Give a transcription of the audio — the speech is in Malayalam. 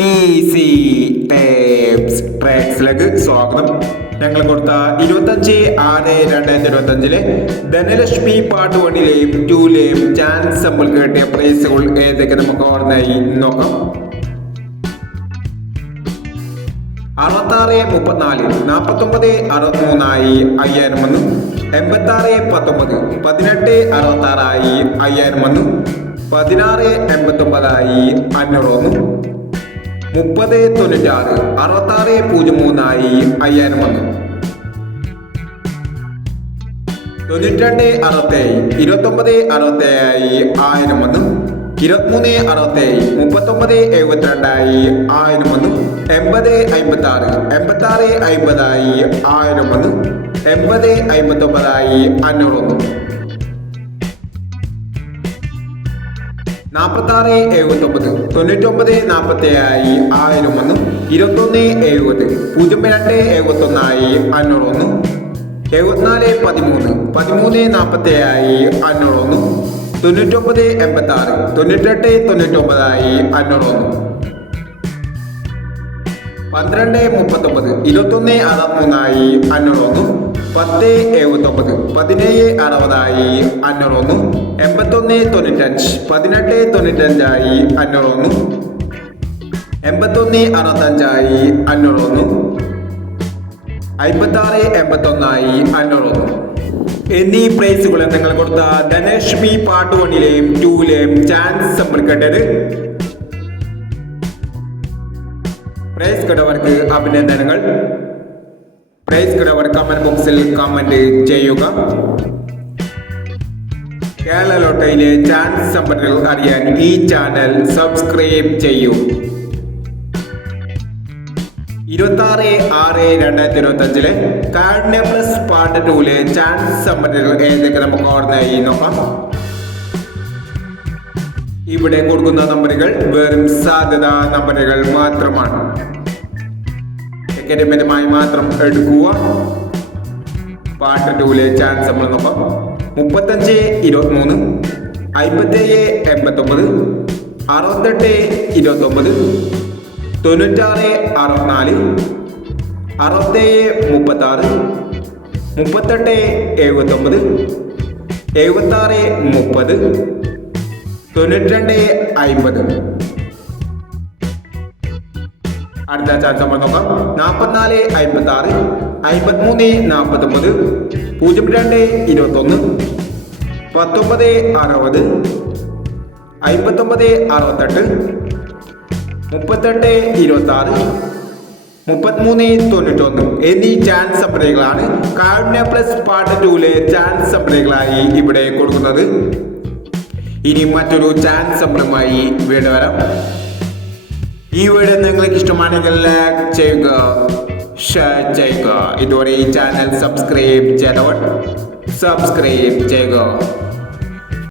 ഈസി ടേപ്സ് ട്രാക്സിലേക്ക് സ്വാഗതം. ഞങ്ങൾ കൊടുത്ത 25/6/2025 ധനലക്ഷ്മി പാർട്ട് 1ലെയും 2ലെയും ചാൻസ് നമ്മൾക്ക് കിട്ടിയ പ്രൈസുകൾ ഏതൊക്കെ നമുക്ക് ഓർമ്മയായി നോക്കാം. 66 34 49 63 5000 വന്നു. 86 19 18 66 5000 വന്നു. 16 89 500 വന്നു. 30 96 66 03 5000 വന്നു. 92 67 29 67 1000 വന്നു. 23 67 39 72 1000 വന്നു. 80 56 86 50 1000 വന്നു. 80 59 500 വന്നു. 46 79 99 47 1000 വന്നു. 21 70 02 71 500 വന്നു. 74 13 13 47 500 വന്നു. 99 86 98 99 500 വന്നു. 12 39 21 63 500 വന്നു. 10 79 17 60 500 വന്നു. 81 95 18 95 500 വന്നു. 81 65 500 വന്നു. 56 81 500 വന്നു. എന്നീ പ്രൈസുകൾ നിങ്ങൾ കൊടുത്ത ധനലക്ഷ്മി പാർട്ട് 1ലെയും 2ലെയും ചാൻസ് നമ്മൾക്കേണ്ടത്. പ്രൈസ് കിടവർക്ക് അഭിനന്ദനങ്ങൾ. പ്രൈസ് കിടവർ കമന്റ് ബോക്സിൽ കമന്റ് ചെയ്യുക. കേരള ലോട്ടറിയിലെ ചാൻസ് സമ്പന്നകൾ അറിയാൻ ഈ ചാനൽ സബ്സ്ക്രൈബ് ചെയ്യൂ. 26/6/2025 കാർഡിനെ പ്ലസ് പാർട്ട് 2ലെ ചാൻസ് സമ്പന്നകൾ ഏതൊക്കെ നമുക്ക് ഓർമ്മയായി നോക്കാം. ഇവിടെ കൊടുക്കുന്ന നമ്പറുകൾ വെറും സാധ്യതാ നമ്പറുകൾ മാത്രമാണ്. മായി മാത്രം എടുക്കുക. പാർട്ട് 2ലെ ചാൻസ് നമ്മൾ നോക്കാം. 35 23 57 89 68 29 96 64 67 36 38 79 76 30 92 50. അടുത്ത ചാൻസ് നമ്മൾ നോക്കാം. 44 56 53 49 02 21 19 60 59 68 38 26 33 91 എന്നീ ചാൻസ് സപ്ലൈകളാണ് കാർഡിനെ പ്ലസ് പാർട്ട് 2ലെ ചാൻസ് സപ്ലൈകളായി ഇവിടെ കൊടുക്കുന്നത്. ഇനി മറ്റൊരു ചാൻസ് സപ്ലൈയുമായി വീണ്ടും വരാം. ഈ വീഡിയോ നിങ്ങൾക്ക് ഇഷ്ടമാണെങ്കിൽ ലൈക്ക് ചെയ്യുക, ഷെയർ ചെയ്യുക. ഇതുവരെ ഈ ചാനൽ സബ്സ്ക്രൈബ് ചെയ്തവർ സബ്സ്ക്രൈബ് ചെയ്യുക.